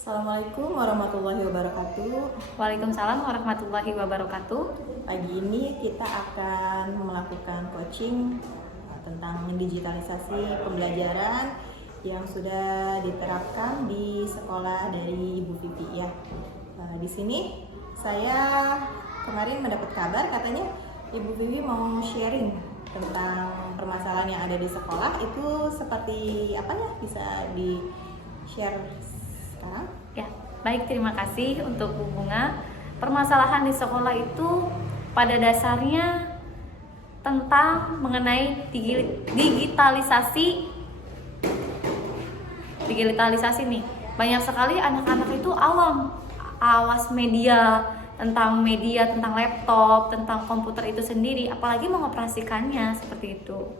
Assalamualaikum warahmatullahi wabarakatuh. Waalaikumsalam warahmatullahi wabarakatuh. Pagi ini kita akan melakukan coaching tentang digitalisasi pembelajaran yang sudah diterapkan di sekolah dari Ibu Vivi ya. Di sini saya kemarin mendapat kabar katanya Ibu Vivi mau sharing tentang permasalahan yang ada di sekolah itu seperti apa ya, bisa di share sekarang? Ya, baik, terima kasih untuk Bu Bunga. Permasalahan di sekolah itu pada dasarnya tentang mengenai digitalisasi nih. Banyak sekali anak-anak itu awas media, tentang laptop, tentang komputer itu sendiri, apalagi mengoperasikannya seperti itu.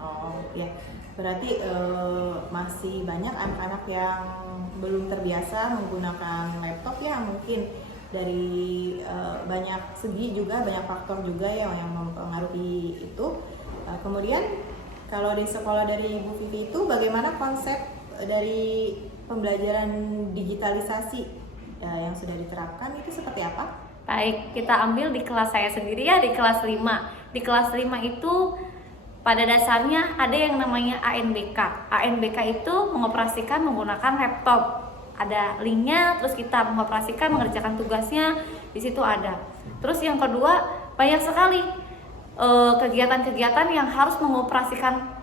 Oh ya, berarti masih banyak anak-anak yang belum terbiasa menggunakan laptop ya, mungkin dari banyak segi juga, banyak faktor juga yang mempengaruhi itu. Kemudian kalau di sekolah dari Ibu Vivi itu bagaimana konsep dari pembelajaran digitalisasi yang sudah diterapkan itu seperti apa? Baik, kita ambil di kelas saya sendiri ya, di kelas 5. Di kelas 5 itu pada dasarnya ada yang namanya ANBK. ANBK itu mengoperasikan menggunakan laptop. Ada linknya, terus kita mengoperasikan, mengerjakan tugasnya, di situ ada. Terus yang kedua, banyak sekali kegiatan-kegiatan yang harus mengoperasikan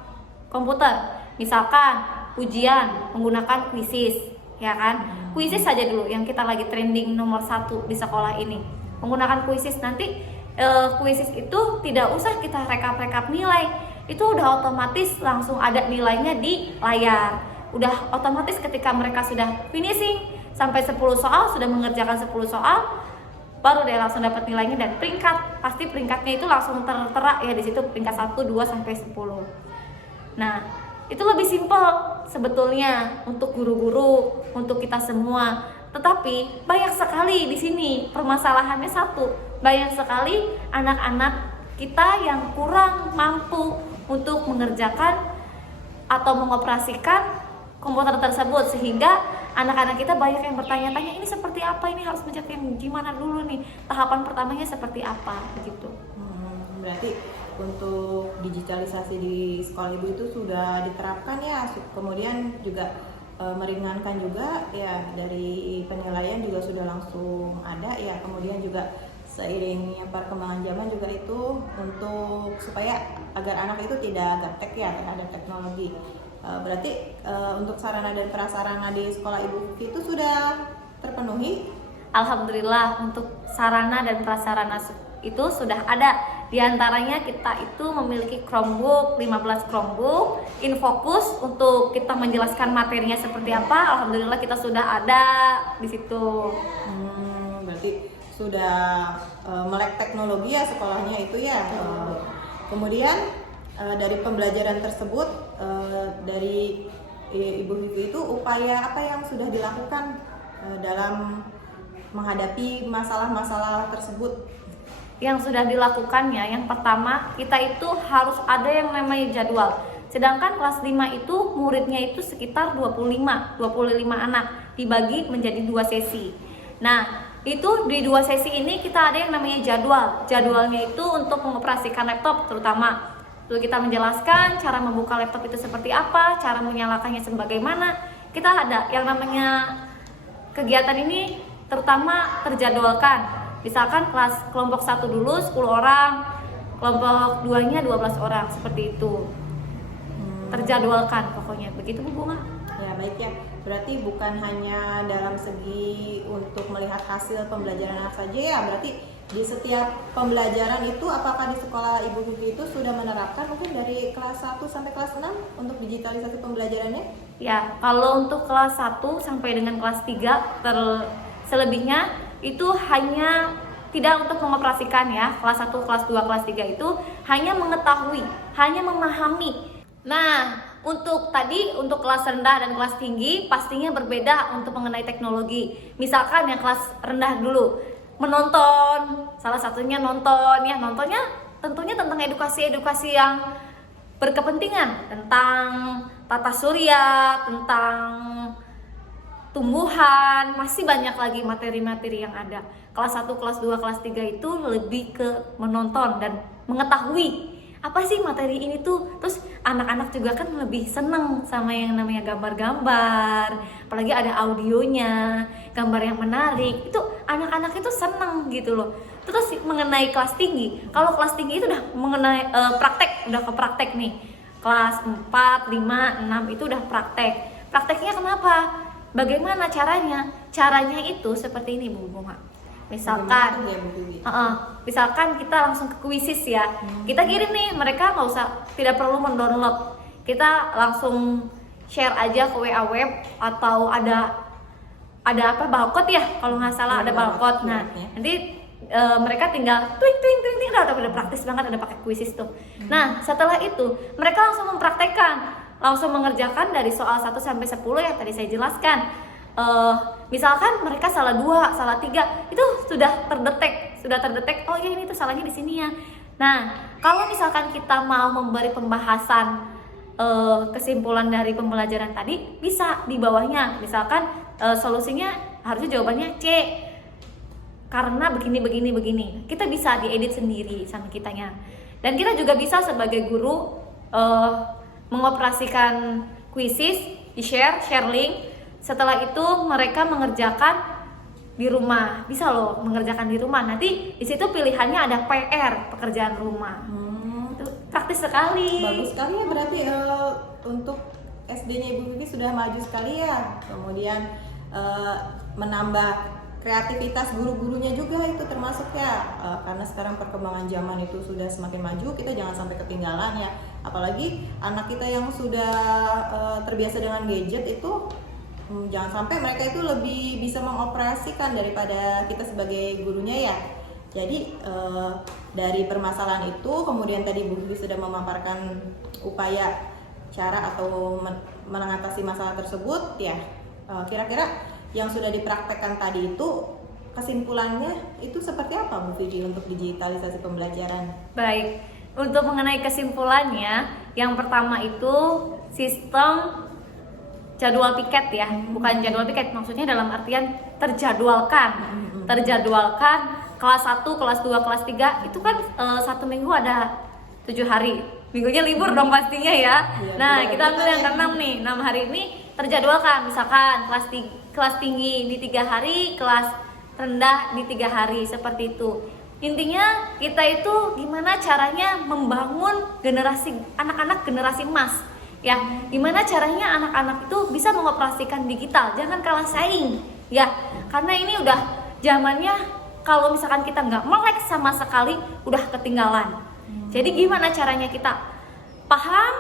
komputer. Misalkan ujian menggunakan Quizzes, ya kan? Quizzes saja dulu yang kita lagi trending nomor 1 di sekolah ini. Menggunakan Quizzes, nanti Quizzes itu tidak usah kita rekap-rekap nilai, itu udah otomatis langsung ada nilainya di layar. Udah otomatis ketika mereka sudah finishing sampai 10 soal, sudah mengerjakan 10 soal, baru dia langsung dapat nilainya dan peringkat. Pasti peringkatnya itu langsung tertera ya di situ, peringkat 1, 2 sampai 10. Nah, itu lebih simpel sebetulnya untuk guru-guru, untuk kita semua. Tetapi banyak sekali di sini permasalahannya satu. Banyak sekali anak-anak kita yang kurang mampu untuk mengerjakan atau mengoperasikan komputer tersebut, sehingga anak-anak kita banyak yang bertanya-tanya, ini seperti apa, ini harus mencet yang gimana dulu nih, tahapan pertamanya seperti apa begitu. Berarti untuk digitalisasi di sekolah Ibu itu sudah diterapkan ya, kemudian juga meringankan juga ya, dari penilaian juga sudah langsung ada ya, kemudian juga seiringnya perkembangan zaman juga itu untuk supaya agar anak itu tidak gaptek ya terhadap teknologi. Berarti untuk sarana dan prasarana di sekolah Ibu Vivi itu sudah terpenuhi? Alhamdulillah, untuk sarana dan prasarana itu sudah ada. Di antaranya kita itu memiliki Chromebook, 15 Chromebook, InFocus untuk kita menjelaskan materinya seperti apa. Alhamdulillah kita sudah ada di situ. Berarti sudah melek teknologi ya sekolahnya itu ya. Kemudian dari pembelajaran tersebut dari Ibu Vivi itu upaya apa yang sudah dilakukan dalam menghadapi masalah-masalah tersebut? Yang sudah dilakukannya, yang pertama kita itu harus ada yang namanya jadwal. Sedangkan kelas 5 itu muridnya itu sekitar 25 anak, dibagi menjadi 2 sesi. Nah, itu di 2 sesi ini kita ada yang namanya jadwal. Jadwalnya itu untuk mengoperasikan laptop terutama. Lalu kita menjelaskan cara membuka laptop itu seperti apa, cara menyalakannya sebagaimana. Kita ada yang namanya kegiatan ini terutama terjadwalkan. Misalkan kelompok 1 dulu 10 orang, kelompok 2-nya 12 orang, seperti itu. Terjadwalkan pokoknya, begitu Bu Bunga. Ya baik ya, berarti bukan hanya dalam segi untuk melihat hasil pembelajaran anak saja ya, berarti di setiap pembelajaran itu apakah di sekolah Ibu Vivi itu sudah menerapkan mungkin dari kelas 1 sampai kelas 6 untuk digitalisasi pembelajarannya? Ya, kalau untuk kelas 1 sampai dengan kelas 3 selebihnya itu hanya tidak untuk mengoperasikan ya. Kelas 1, kelas 2, kelas 3 itu hanya mengetahui, hanya memahami. Nah, untuk kelas rendah dan kelas tinggi pastinya berbeda untuk mengenai teknologi. Misalkan yang kelas rendah dulu menonton, salah satunya nonton ya, nontonnya tentunya tentang edukasi yang berkepentingan, tentang tata surya, tentang tumbuhan, masih banyak lagi materi-materi yang ada. Kelas 1, kelas 2, kelas 3 itu lebih ke menonton dan mengetahui apa sih materi ini tuh. Terus anak-anak juga kan lebih seneng sama yang namanya gambar-gambar, apalagi ada audionya, gambar yang menarik, itu anak-anak itu seneng gitu loh. Terus mengenai kelas tinggi, kalau kelas tinggi itu udah mengenai praktek, udah ke praktek nih. Kelas 4, 5, 6 itu udah praktek. Prakteknya kenapa? Bagaimana caranya? Caranya itu seperti ini Bu Bunga. Misalkan, misalkan kita langsung ke Quizzes ya. Kita kirim nih, mereka nggak usah, tidak perlu mendownload. Kita langsung share aja ke WA web atau ada apa, barcode ya, kalau nggak salah ada barcode. Nah, nanti mereka tinggal twing, udah praktis banget, ada pakai Quizzes tuh. Nah, setelah itu mereka langsung mempraktekkan, langsung mengerjakan dari soal 1 sampai 10 yang tadi saya jelaskan. Misalkan mereka salah 2, salah 3, itu sudah terdetek. Oh ya, ini tuh salahnya di sini ya. Nah, kalau misalkan kita mau memberi pembahasan kesimpulan dari pembelajaran tadi, bisa di bawahnya. Misalkan solusinya harusnya jawabannya C. Karena begini. Kita bisa diedit sendiri sama kitanya. Dan kita juga bisa sebagai guru mengoperasikan Quizzes, di-share link. Setelah itu mereka mengerjakan di rumah. Bisa loh mengerjakan di rumah. Nanti di situ pilihannya ada PR, pekerjaan rumah. Itu praktis sekali. Bagus sekali ya, berarti untuk SD-nya Ibu Vivi sudah maju sekali ya. Kemudian menambah kreativitas guru-gurunya juga itu termasuk ya, karena sekarang perkembangan zaman itu sudah semakin maju, kita jangan sampai ketinggalan ya. Apalagi anak kita yang sudah terbiasa dengan gadget itu, jangan sampai mereka itu lebih bisa mengoperasikan daripada kita sebagai gurunya ya. Jadi dari permasalahan itu, kemudian tadi Bu Vivi sudah memaparkan upaya cara atau mengatasi masalah tersebut ya. Kira-kira yang sudah dipraktekkan tadi itu kesimpulannya itu seperti apa Bu Vivi untuk digitalisasi pembelajaran? Baik, untuk mengenai kesimpulannya, yang pertama itu sistem jadwal piket ya, bukan jadwal piket, maksudnya dalam artian terjadwalkan. Kelas 1, kelas 2, kelas 3 itu kan 1 minggu ada 7 hari. Minggunya libur dong pastinya ya. Nah, kita ambil yang ke-6 nih. 6 hari ini terjadwalkan, misalkan kelas tinggi di 3 hari, kelas rendah di 3 hari, seperti itu. Intinya kita itu gimana caranya membangun generasi anak-anak generasi emas ya. Gimana caranya anak-anak itu bisa mengoperasikan digital, jangan kalah saing ya. Karena ini udah zamannya, kalau misalkan kita nggak melek sama sekali udah ketinggalan. Jadi gimana caranya kita paham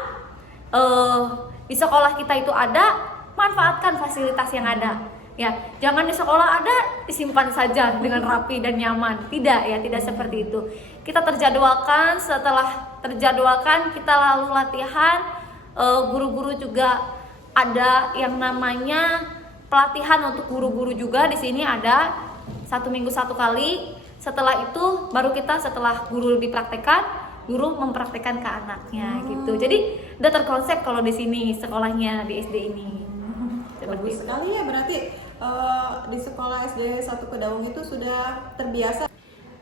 di sekolah kita itu ada, manfaatkan fasilitas yang ada ya. Jangan di sekolah ada disimpan saja dengan rapi dan nyaman, tidak ya, tidak seperti itu. Kita terjadwalkan, setelah terjadwalkan kita lalu latihan. Guru-guru juga ada yang namanya pelatihan untuk guru-guru juga. Di sini ada 1 minggu 1 kali. Setelah itu baru kita, setelah guru dipraktekkan, guru mempraktekkan ke anaknya gitu. Jadi udah terkonsep kalau di sini sekolahnya di SD ini. Bagus sekali ya, berarti di sekolah SD 1 Kedaung itu sudah terbiasa.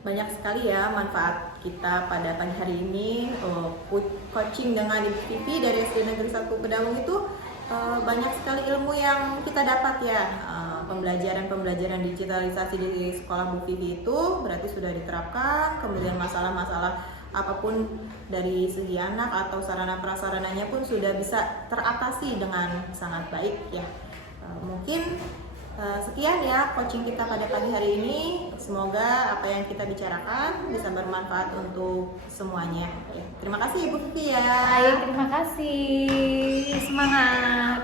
Banyak sekali ya manfaat kita pada pagi hari ini. Coaching dengan Ibu Vivi dari SD Negeri 1 Kedaung itu banyak sekali ilmu yang kita dapat ya. Pembelajaran digitalisasi di sekolah Bu Vivi itu berarti sudah diterapkan. Kemudian masalah-masalah apapun dari segi anak atau sarana prasarananya pun sudah bisa teratasi dengan sangat baik ya. Mungkin sekian ya coaching kita pada pagi hari ini. Semoga apa yang kita bicarakan bisa bermanfaat untuk semuanya. Terima kasih Ibu Vivi ya. Baik, terima kasih. Semangat.